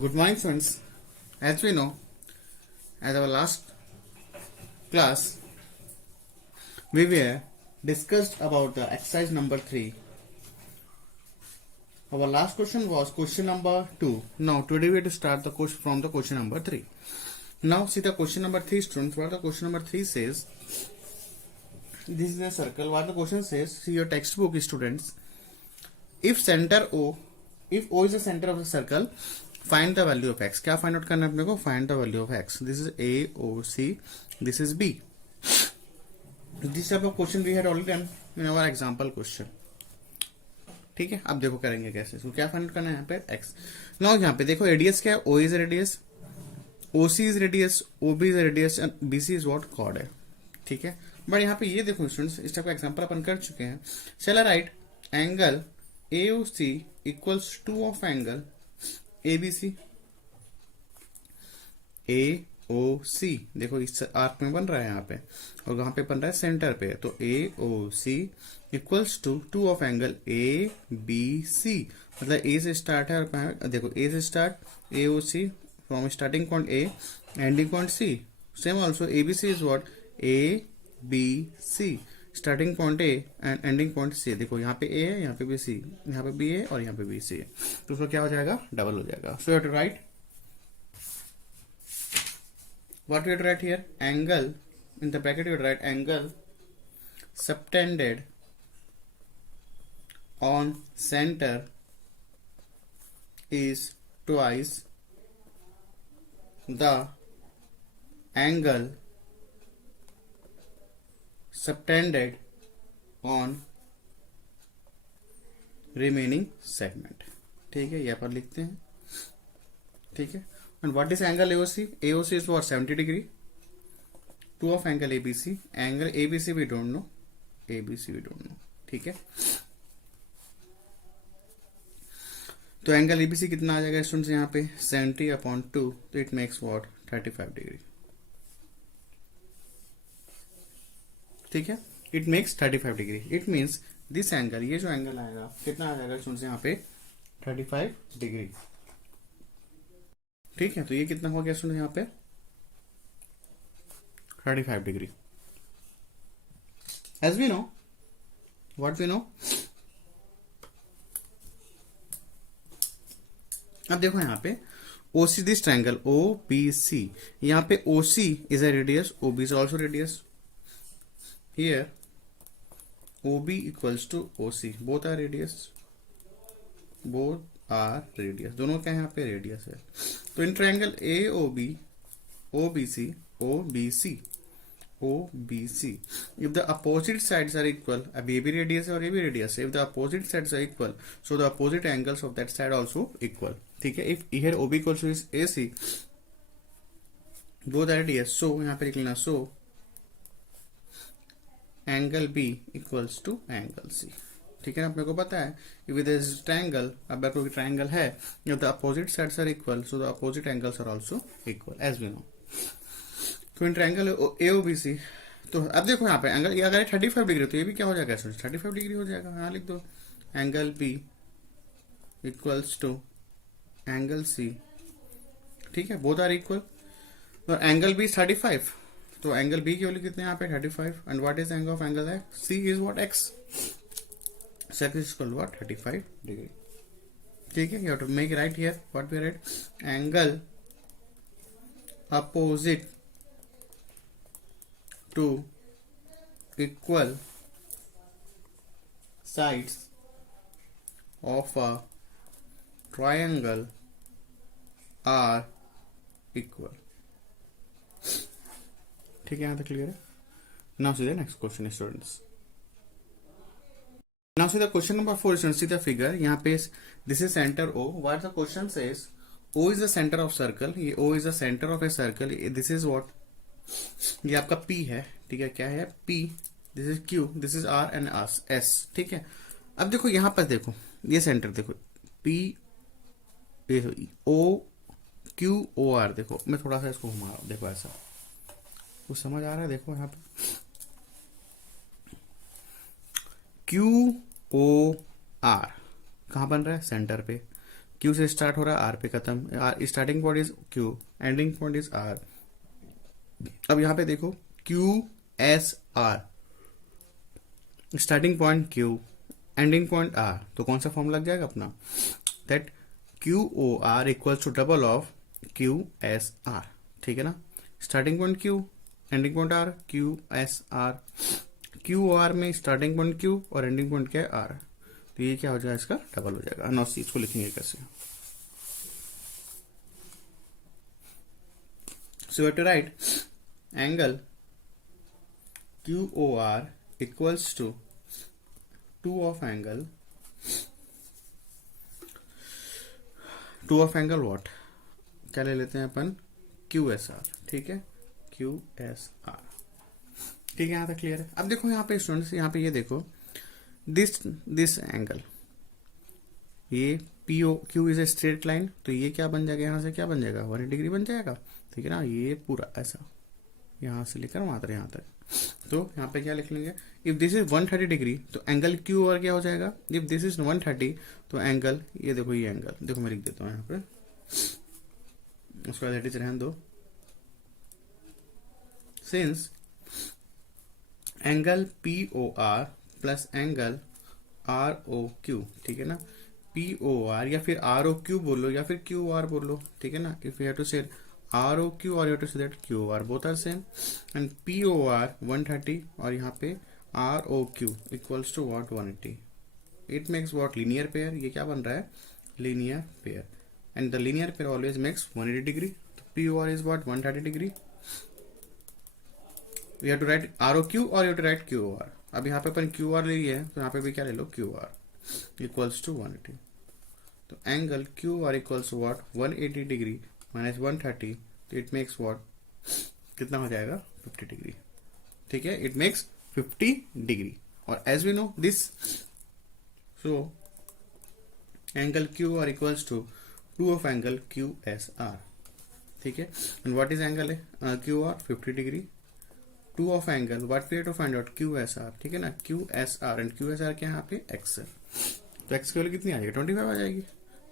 Good morning, friends. As we know, as our last class, we were discussed about the exercise number 3. Our last question was question number 2. Now, today we have to start the question from the question number 3. Now, see the question number 3, students. What the question number 3 says, this is a circle. What the question says, see your textbook, students. If O is the center of the circle, find the value of x. क्या find out करना है अपने को? Find the value of x. This is A O C, this is B. This type of question we had already done in our example question. ठीक है, अब देखो करेंगे कैसे. इसको क्या फाइंड आउट करना है यहाँ पे? x. नाउ यहाँ पे देखो रेडियस क्या है? o is radius, oc is radius, ob is radius and bc is what? Chord है. ठीक है, बट यहाँ पे ये देखो स्टूडेंट्स, इस टाइप का एग्जांपल अपन कर चुके हैं. चला right angle AOC equals to of angle ABC. AOC देखो इस आर्क में बन रहा है यहाँ पे, और वहां पे बन रहा है सेंटर पे. तो AOC equals to of angle ABC. मतलब A से स्टार्ट है और देखो A से start AOC from starting point A ending point C. Same also ABC is what? ABC. Starting point A and ending point C. देखो यहाँ पे ए है, यहाँ पे भी सी, यहाँ पे बी है और यहाँ पे बी सी है. तो उसका क्या हो जाएगा? डबल हो जाएगा. So you have to write what we have to write here? Angle in the bracket you have to write angle subtended on centre is twice the angle subtended on remaining segment. ठीक है, यहाँ पर लिखते हैं. ठीक है, and what is angle AOC? AOC is what? 70 degree. Two of angle ABC. Angle ABC we don't know. ABC we don't know. ठीक है, तो एंगल ABC कितना आ जाएगा स्टूडेंट्स यहाँ पे? 70/2. तो इट मेक्स व्हाट? 35 डिग्री. ठीक है, it makes 35 degree. It means this angle, ये जो एंगल आएगा कितना आ जाएगा स्टूडेंट्स यहाँ पे? 35 डिग्री. ठीक है, तो ये कितना हो गया स्टूडेंट्स यहाँ पे? 35 degree. As we know, what we know, अब देखो यहाँ पे OC दिस ट्रायंगल OBC. यहाँ पे OC is a radius, OB is also radius. Here OB equals to OC. Both are radius. Both are radius. दोनों क्या है यहाँ पे? रेडियस है. तो in triangle AOB, OBC, OBC, OBC, if the opposite sides are equal, अब ये भी रेडियस है और ये भी रेडियस है. If the opposite sides are equal, so the opposite angles of that side also equal. ठीक है, if here OB equals to is AC, both are radius, so यहाँ पे लिख लेना so angle B equals to angle C. ठीक है ना, अपने को पता है if there is triangle, अब कोई ट्रायंगल है, if the opposite sides are equal, so the opposite angles are also equal as we know. तो इन ट्रायंगल AOBC, तो अब देखो यहाँ पे एंगल, ये अगर 35 डिग्री तो ये भी क्या हो जाएगा? 35 डिग्री हो जाएगा. यहाँ लिख दो angle B equals to angle C. ठीक है, बोथ आर इक्वल. और एंगल B 35, तो एंगल B की वैल्यू कितने यहाँ पे? 35. And what is angle of angle है? C is what? X. So X is equal to what? 35 degree. ठीक है, you have to make right here. What we write? Angle opposite to equal sides of a triangle are equal. ठीक है, यहाँ तक clear है. Now see the next question students. Now see the question number 4 students. See the figure. यहाँ पे this is centre O. What the question says? O is the centre of circle. ये O is the centre of a circle. This is what? ये आपका P है. ठीक है, क्या है? P. This is Q, this is R and S. ठीक है, अब देखो यहाँ पर देखो ये सेंटर देखो P O Q O R. देखो मैं थोड़ा सा इसको घुमा रहा हूँ, देखो ऐसा कुछ समझ आ रहा है? देखो यहाँ पे QOR कहाँ बन रहा है? सेंटर पे. Q से स्टार्ट हो रहा है, R पे खत्म, starting point is Q, ending point is R। अब यहाँ पे देखो Q S R, starting point Q, ending point R, तो कौन सा फॉर्म लग जाएगा अपना, that QOR equals to double of QSR, ठीक है ना। Starting point Q, ending point R, QSR। QOR में स्टार्टिंग पॉइंट Q और एंडिंग पॉइंट क्या है R, तो ये क्या हो जाएगा, इसका डबल हो जाएगा। नौ सी इसको लिखेंगे कैसे, so you have to write angle QOR equals to 2 of angle what, क्या ले लेते हैं अपन, QSR, ठीक है, QSR, ठीक है, यहाँ तक क्लियर है। अब देखो यहाँ पे स्टूडेंट्स, यहाँ पे ये देखो दिस एंगल, ये PO Q is a straight line, तो ये क्या बन जाएगा, यहाँ से क्या बन जाएगा, 180 डिग्री बन जाएगा, ठीक है ना। ये पूरा ऐसा यहाँ से लेकर वहां तक, यहाँ तक, तो यहाँ पे क्या लिख लेंगे, इफ दिस इज 130 डिग्री तो एंगल Q और क्या हो जाएगा, इफ दिस इज 130 तो एंगल, ये देखो ये एंगल देखो, मैं लिख देता हूँ यहाँ पे, उसके बाद एट रहने दो, since angle POR plus angle ROQ, ठीक है ना, POR या फिर ROQ बोलो या फिर QR बोलो, ठीक है ना। If you have to say ROQ और you have to say that QR, both are same, and POR 130 और यहाँ पे ROQ equals to what, 180, it makes what, linear pair, ये क्या बन रहा है, linear pair, and the linear pair always makes 180 degree, तो POR is what, 130 degree, you have to write ROQ और you have to write QR। अब यहाँ पे अपन QR ले लिए तो यहाँ पे भी क्या ले लो, QR इक्वल्स टू 180, तो angle QR equals to what, 180 degree minus 130, तो इट मेक्स व्हाट, कितना हो जाएगा, 50 डिग्री, ठीक है, इट मेक्स 50 डिग्री। और as we know this, so angle QR equals to 2 of angle QSR, ठीक है, and what is angle QR, 50 degree, 2 of angle what we have to find out, QSR, ठीक है ना, QSR, and QSR क्या यहाँ पे x है, तो x की वैल्यू कितनी आ जाएगी, 25 आ जाएगी,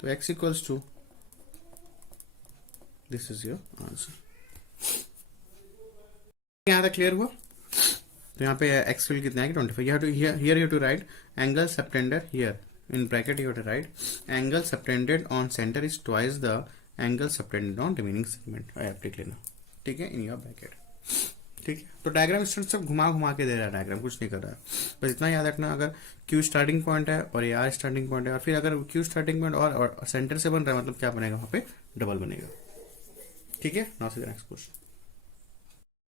तो x equals to, this is your answer. यहाँ तक क्लियर हुआ, तो यहाँ पे x की वैल्यू कितना आएगी, 25, you have to here you to write angle subtended, here in bracket you have to write angle subtended on centre is twice the angle subtended on remaining segment, आप लिख लेना, ठीक है, इन योर ब्रैकेट, ठीक है। तो diagram student सब घुमा के दे रहा है, डायग्राम कुछ नहीं कर रहा है, बस इतना याद रखना, अगर Q स्टार्टिंग पॉइंट है और ये R स्टार्टिंग पॉइंट है, और फिर अगर Q स्टार्टिंग पॉइंट और सेंटर से बन रहा है, मतलब क्या बनेगा, वहां पे डबल बनेगा, ठीक है। Now see the next question,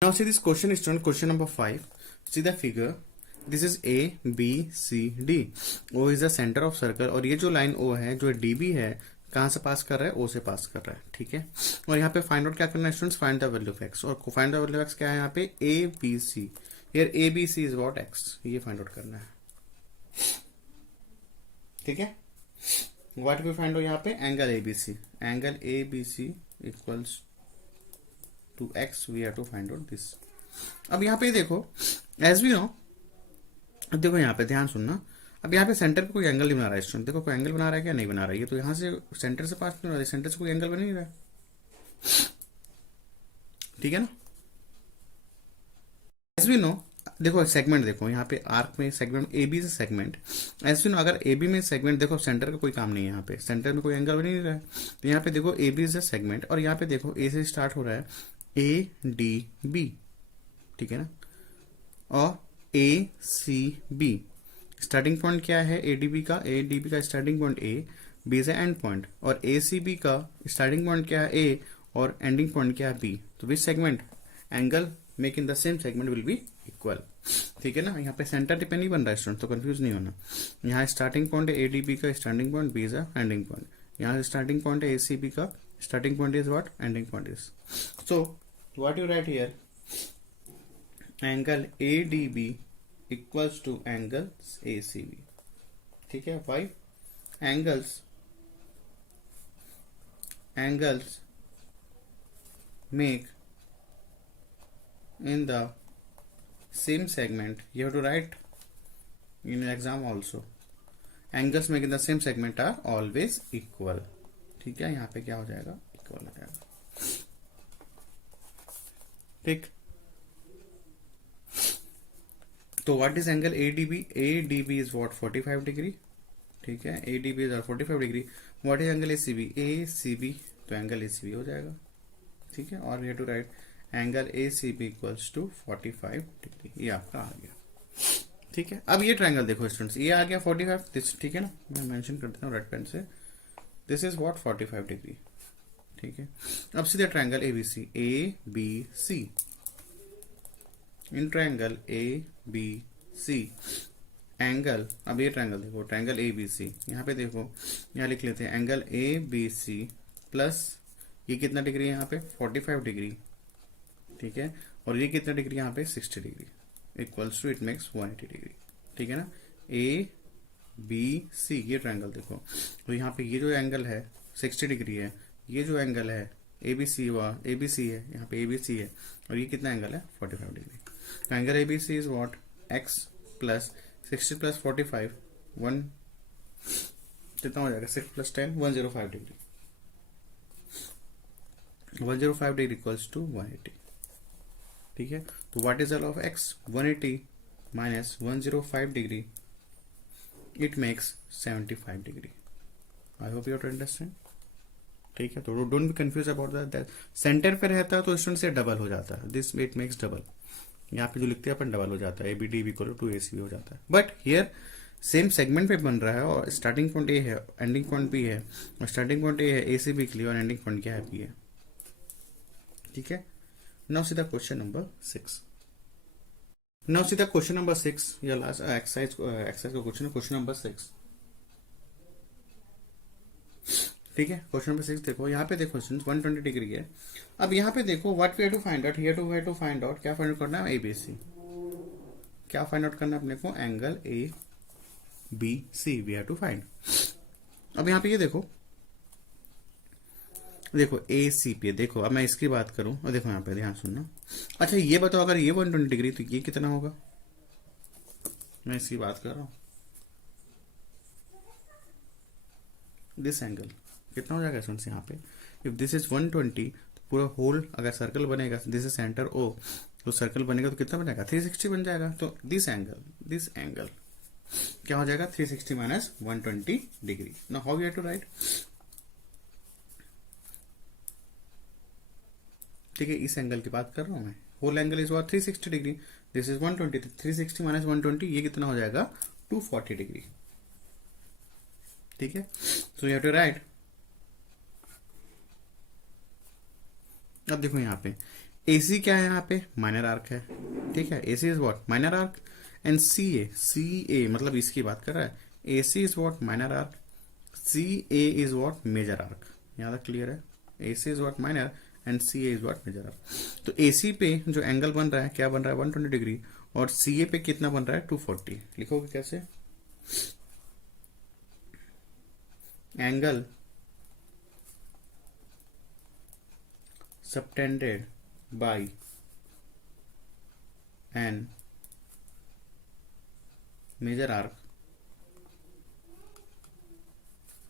now see this question student, question number 5, see the figure, this is ABCD, O is the centre of circle, और ये जो लाइन O है, जो DB है, कहां से पास कर रहा है, O से पास कर रहा है, ठीक है। और यहाँ पे फाइंड आउट क्या करना है students, find the value of x, और find the value of x क्या है यहाँ पे, ABC, here ABC is what, x, ये फाइंड आउट करना है, ठीक है। व्हाट वी फाइंड आउट यहाँ पे, angle ABC equals to x, we have to find out this. अब यहाँ पे देखो, एज वी नो, अब देखो यहाँ पे ध्यान सुनना, अब यहाँ पे सेंटर पे कोई एंगल नहीं बना रहा है स्टूडेंट, देखो कोई एंगल बना रहा है क्या, नहीं बना रहा है, ये तो यहाँ से सेंटर से पास नहीं हो रहा है, सेंटर से कोई एंगल बन नहीं रहा है, ठीक है ना। एज वी नो, देखो सेगमेंट देखो, यहाँ पे आर्क में सेगमेंट AB से सेगमेंट, एज वी नो, अगर AB में सेगमेंट देखो, सेंटर का कोई काम नहीं है, यहाँ पे सेंटर में कोई एंगल बन नहीं रहा है, तो यहाँ पे देखो AB से सेगमेंट, और यहाँ पे देखो A से स्टार्ट हो रहा है ADB, ठीक है ना, और ACB, स्टार्टिंग पॉइंट क्या है ADB का स्टार्टिंग पॉइंट A, B से एंड पॉइंट, और ACB का स्टार्टिंग पॉइंट क्या है A और एंडिंग पॉइंट क्या है B, तो विच segment angle make in the same segment will be equal, ठीक है ना। यहाँ पे सेंटर डिपेंड नहीं बन रहा है स्टूडेंट, तो कंफ्यूज नहीं होना, यहाँ स्टार्टिंग पॉइंट है ADB का, स्टार्टिंग पॉइंट B है एंडिंग पॉइंट, यहाँ स्टार्टिंग पॉइंट है ACB का, starting point is what, ending point is, so what you write here, angle ADB equals to angles ACB, ठीक है। Why, angles make in the same segment, you have to write in exam also, angles make in the same segment are always equal, ठीक है, यहाँ पे क्या हो जाएगा, equal हो जाएगा। ठीक, तो what is angle ADB? ADB is what 45 degree. ठीक है, ADB is 45 degree. What is angle ACB? ACB, तो एंगल ACB हो जाएगा। ठीक है, और we have to write angle ACB equals to 45 degree, ये आपका आ गया। ठीक है, अब ये ट्रायंगल देखो स्टूडेंट्स, ये आ गया 45 दिस, ठीक है ना, मैं मेंशन कर देता हूँ रेड पेन से, दिस इज व्हाट 45 डिग्री। ठीक है, अब सीधा triangle ABC, ABC, in triangle ABC angle, अब ये ट्रायंगल देखो, ट्रायंगल ABC, यहाँ पे देखो, यहाँ लिख लेते हैं एंगल ABC प्लस ये कितना डिग्री है यहाँ पे 45 डिग्री। ठीक है, और ये कितना डिग्री यहाँ पे 60 degree, equals to it makes 180 degree. ठीक है ना, ABC, ये ट्रायंगल देखो, तो यहाँ पे ये जो एंगल है 60 डिग्री है, ये जो एंगल है ABC हुआ, ABC है, यहाँ पे ABC है, और ये कितना एंगल है 45 डिग्री। तो angle ABC is what x plus 60 plus 45, 1 कितना हो जाएगा 6 plus 10, 105 degree, 105 degree equals to 180। ठीक है, तो what is of x 180 minus 105 degree, it makes 75 degree. I hope you to understand. ठीक है, तो don't be confuse about that, centre पे रहता है तो स्टूडेंट से डबल हो जाता है, दिस इट मेक्स डबल, यहाँ पे जो लिखते हैं अपन डबल हो जाता है, ABD इक्वल टू ACB हो जाता है, बट हियर सेम सेगमेंट पे बन रहा है और स्टार्टिंग पॉइंट A है, एंडिंग पॉइंट B है, और स्टार्टिंग पॉइंट A है ACB के लिए और एंडिंग पॉइंट क्या है B है। ठीक है, नाउ सीधा क्वेश्चन नंबर 6। नाउ सीधा क्वेश्चन नंबर 6, या लास्ट एक्सरसाइज का क्वेश्चन है, क्वेश्चन नंबर 6। ठीक है, क्वेश्चन नंबर 6 देखो, यहाँ पे देखो 120 डिग्री है। अब यहाँ पे देखो what we have to find out, here to have to find out, क्या फाइंड आउट करना है ABC, क्या फाइंड आउट करना है अपने को, angle ABC we have to find. अब यहाँ पे ये देखो, देखो ACP, देखो अब मैं इसकी बात करूं, और देखो यहाँ पे ध्यान सुनना। अच्छा ये बताओ, अगर ये 120 डिग्री तो ये कितना होगा, मैं इसकी बात कर रहा हूं, दिस एंगल कितना हो जाएगा स्टूडेंट्स यहाँ पे, इफ दिस इज 120 तो पूरा होल अगर सर्कल बनेगा, दिस इज सेंटर O, तो सर्कल बनेगा तो कितना बनेगा 360 बन जाएगा। तो दिस एंगल क्या हो जाएगा 360 minus 120 degree. Now how you have to write, ठीक है, इस एंगल की बात कर रहा हूं मैं, whole angle is what 360 degree, this is 120, 360 minus 120 ये कितना हो जाएगा 240 डिग्री। ठीक है, so you have to write, अब देखो यहाँ पे AC क्या है, यहाँ पे माइनर आर्क है। ठीक है, AC is what minor arc, and CA मतलब इसकी बात कर रहा है, AC is what minor arc, CA is what major arc. यहाँ तक क्लियर है, AC is what minor and CA is what major arc. तो AC पे जो एंगल बन रहा है क्या बन रहा है 120 डिग्री, और CA पे कितना बन रहा है 240। लिखोगे कैसे, angle subtended by an major arc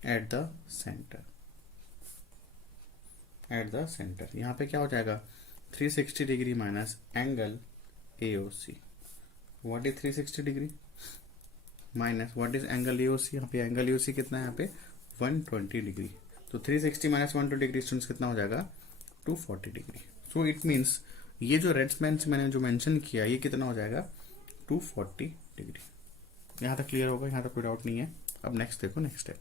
at the center, यहाँ पे क्या हो जाएगा 360 degree minus angle AOC, what is 360 degree minus what is angle AOC, यहाँ पे एंगल AOC कितना है यहाँ पे 120 डिग्री, तो 360 माइनस 120 डिग्री स्टूडेंट्स कितना हो जाएगा 240 डिग्री। सो इट मीन्स ये जो रेड पेन से मैंने जो मेंशन किया ये कितना हो जाएगा 240 डिग्री। यहाँ तक क्लियर होगा, यहाँ तक कोई डाउट नहीं है। अब नेक्स्ट देखो, next step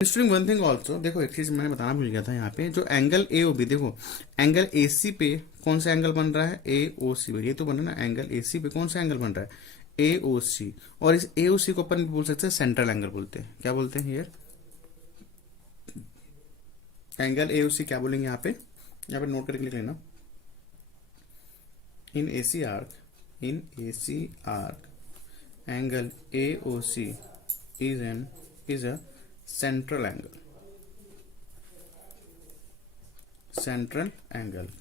student one thing also, देखो एक चीज मैंने बताना भूल गया था, यहाँ पे जो एंगल AOB, देखो एंगल AC पे कौन सा एंगल बन रहा है AOC, ये तो बन रहा है ना, एंगल AC पे कौन सा एंगल बन रहा है AOC, और इस AOC को अपन बोल सकते हैं सेंट्रल एंगल बोलते हैं, क्या बोलते हैं हियर एंगल AOC क्या बोलेंगे यहाँ पे नोट करके लिख लेना, इन AC arc angle AOC is a central angle।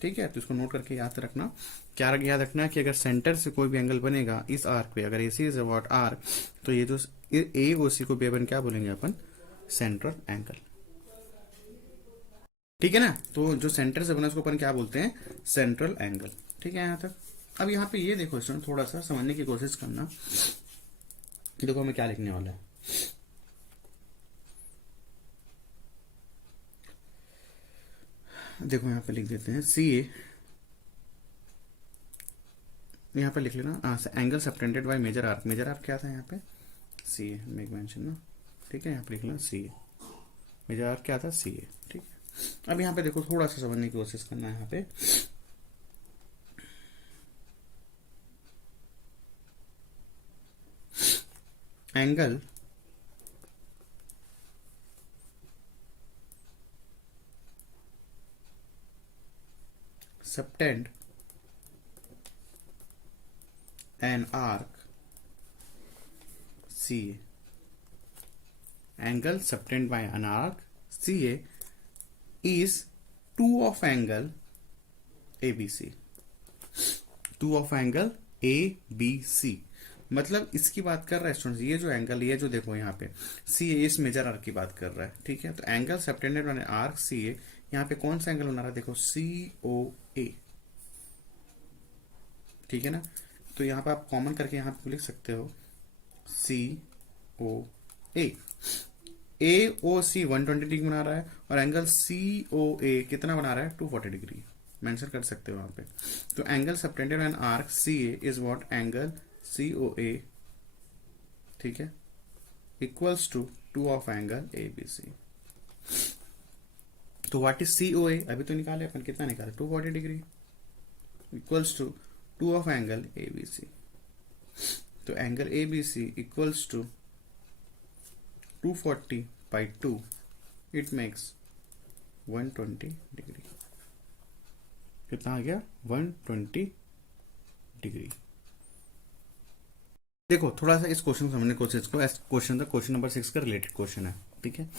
ठीक है, तो इसको नोट करके याद रखना, क्या याद रखना है कि अगर सेंटर से कोई भी एंगल बनेगा इस आर्क पे, अगर AC इज अबाउट आर्क, तो ये जो AOC को भी अपन क्या बोलेंगे अपन सेंट्रल एंगल। ठीक है ना। तो जो सेंटर से बना उसको अपन क्या बोलते हैं, सेंट्रल एंगल। ठीक है यहाँ तक। अब यहाँ पे ये देखो स्टूडेंट, थोड़ा सा समझने की कोशिश करना। देखो हमें क्या लिखने वाला है, देखो यहाँ पे लिख देते हैं सी ए, यहाँ पे लिख लेना angle subtended by major arc. Major arc क्या था यहाँ पे, सी ए, मेक मेंशन ना। ठीक है, यहाँ पे लिख लेना सी ए, मेजर आर्क क्या था, सी ए। ठीक है, अब यहाँ पे देखो थोड़ा सा समझने की कोशिश करना है। यहाँ पे angle subtend an arc C A, angle subtended by an arc CA is 2 of angle ABC, 2 of angle ABC। मतलब इसकी बात कर रहा है स्टूडेंट्स, ये जो एंगल, ये जो देखो यहाँ पे सी ए, इस मेजर आर्क की बात कर रहा है। ठीक है, तो angle subtended by arc C A, यहाँ पे कौन सा एंगल बना रहा है, देखो सी ओ ए। ठीक है ना, तो यहाँ पे आप कॉमन करके यहाँ पे लिख सकते हो सी ओ ए। ए ओ सी 120 डिग्री बना रहा है और एंगल सी ओ ए कितना बना रहा है, 240 डिग्री। मेंशन कर सकते हो वहां पे। तो angle subtended an arc C A is what, angle C O A. ठीक है, equals to 2 of angle A B C. तो व्हाट इज सी ओ ए, अभी तो निकाले अपन, कितना निकाले, 240 degree, equals to 2 of angle A B C. तो angle A B C equals to 240 by 2, it makes 120 degree. कितना आ गया, 120 डिग्री। देखो थोड़ा सा इस क्वेश्चन को समझने की कोशिश को, क्वेश्चन नंबर 6 का रिलेटेड क्वेश्चन है। ठीक है,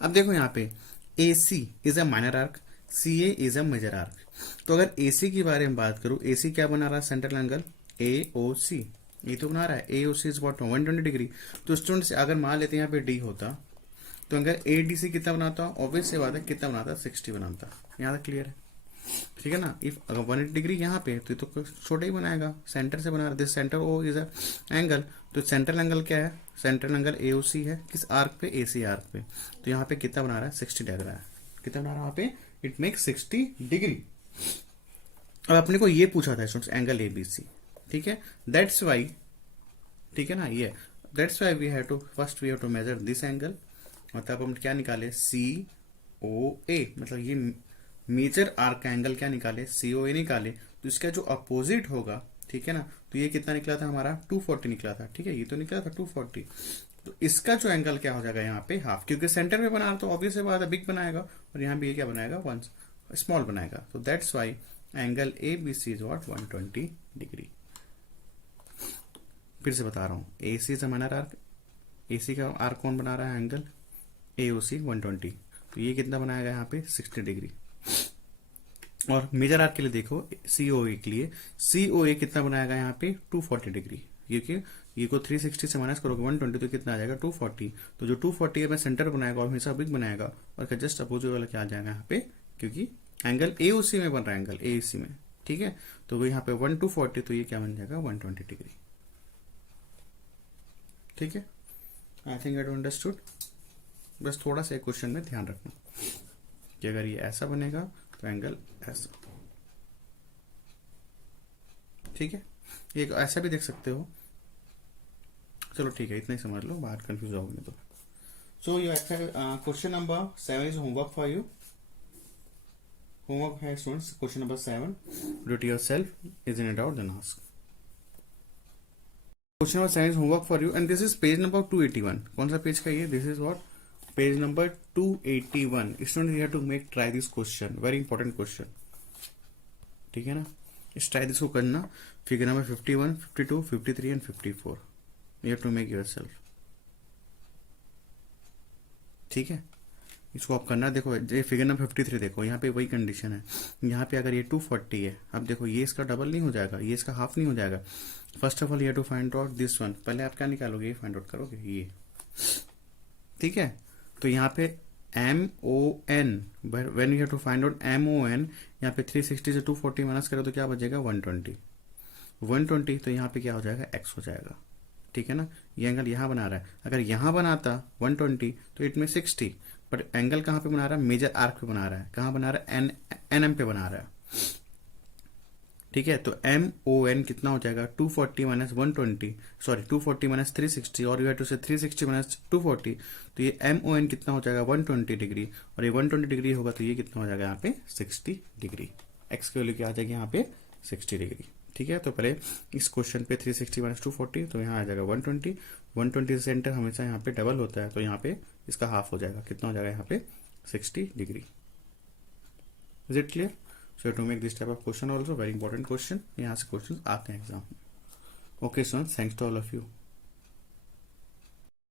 अब देखो यहाँ पे A C is a minor arc, C A is a major arc. तो अगर ए सी की बारे में बात करूं, ए सी क्या बना रहा है, सेंट्रल एंगल ए ओ सी, ये तो बना रहा है ए O C is what, 120 degree. तो स्टूडेंट्स अगर मान लेते हैं यहाँ पे डी होता, तो अगर ए डी सी कितना बनाता, ऑब्वियस से बात है कितना बनाता, 60 बनाता। यहाँ तक क्लियर है। ठीक है ना, इफ अगर 180 डिग्री यहाँ पे तो छोटा ही बनाएगा, सेंटर से बना रहा है, this centre O is a angle. तो सेंट्रल एंगल क्या है, सेंट्रल एंगल ए ओ सी है, किस आर्क पे, ए सी आर्क पे। तो यहाँ पे कितना बना रहा है, 60 लग रहा है। कितना बना रहा है यहाँ पे, इट मेक 60 डिग्री। अब अपने को ये पूछा था students, angle A B C. ठीक है, दैट्स वाई, ठीक है ना, ये that's why we have to first we have to measure this angle. मतलब हम क्या निकाले, सी ओ ए, मतलब ये मेजर आर्क का एंगल क्या निकाले, सी ओ ए निकाले। तो इसका जो अपोजिट होगा, ठीक है ना, तो ये कितना निकला था हमारा, 240 निकला था। ठीक है, ये तो निकला था 240। तो इसका जो एंगल क्या हो जाएगा यहाँ पे, हाफ, क्योंकि सेंटर में बना रहा तो ऑब्वियस बात है बिग बनाएगा, और यहाँ भी ये क्या बनाएगा, वन स्मॉल बनाएगा। तो that's why angle A B C is what, 120 degree. फिर से बता रहा हूँ, A C is a minor arc, A C का आर्क कौन बना रहा है, एंगल ए ओ सी 120। तो ये कितना बनाएगा यहाँ पे, 60 डिग्री। और मेजर आर्क के लिए देखो, सी ओ ए के लिए, सी ओ ए कितना बनाएगा यहाँ पे, 240 डिग्री। क्योंकि ये को 360 से माइनस करोगे 120 तो कितना आ जाएगा, 240। तो जो 240 है मैं सेंटर बनाएगा और हमेशा बिग बनाएगा, और जस्ट अपोजिट वाला क्या आ जाएगा यहाँ पे, क्योंकि एंगल ए ओ सी में बन रहा है, एंगल ए सी में। ठीक है, तो यहाँ पे 1 to 40, तो ये क्या बन जाएगा, 120 डिग्री। ठीक है, आई थिंक आई अंडरस्टूड। बस थोड़ा सा क्वेश्चन में ध्यान रखना कि अगर ये ऐसा बनेगा तो एंगल ऐसा। ठीक है, ये ऐसा भी देख सकते हो। चलो ठीक है, इतना ही समझ लो, बाहर कंफ्यूज होगे तो। So you question number 7 is homework for you. Homework है students, question number 7, do it yourself, is in doubt then ask. Question number 7 is homework for you and this is page number 281। कौन सा page का ये, this is what, page number 281। Student you have to make try this question, very important question. ठीक है ना, इस try this को करना। Figure number 51, 52, 53 and 54 you have to make yourself. ठीक है, इसको आप करना। देखो ये फिगर नंबर 53 देखो, यहाँ पे वही कंडीशन है। यहाँ पे अगर ये 240 है, अब देखो ये इसका डबल नहीं हो जाएगा, ये इसका हाफ नहीं हो जाएगा। First of all you have to find out this one. पहले आप क्या निकालोगे, ये फाइंड आउट करोगे ये। ठीक है, तो यहाँ पे MON, when you have to find out MON, यहाँ पे 360 से 240 माइनस करो तो क्या बचेगा 120, 120 तो यहाँ पे क्या हो जाएगा x हो जाएगा, ठीक है ना। ये एंगल यहाँ बना रहा है, अगर यहाँ बनाता 120 तो इट में 60, बट एंगल कहाँ पे बना रहा है, मेजर आर्क पे बना रहा है, कहाँ बना रहा है, NM पे बना रहा है, ठीक है। तो MON कितना हो जाएगा 240 माइनस 120, सॉरी 240 माइनस 360, और यू हैव टू से 360 माइनस 240, तो ये MON कितना हो जाएगा 120 डिग्री, और ये 120 डिग्री होगा तो ये कितना हो जाएगा यहाँ पे 60 डिग्री, एक्स की वैल्यू क्या आ जाएगी यहाँ पे 60 डिग्री, ठीक है। तो पहले इस क्वेश्चन पे 360 माइनस 240 तो यहाँ आ जाएगा 120, 120 सेंटर हमेशा यहाँ पे डबल होता है तो यहाँ पे इसका हाफ हो जाएगा, कितना हो जाएगा यहाँ पे 60 degree. Is it clear? So to make this type of question also very important question, यहाँ से क्वेश्चन आते हैं एग्जाम में। Okay sir, thanks to all of you.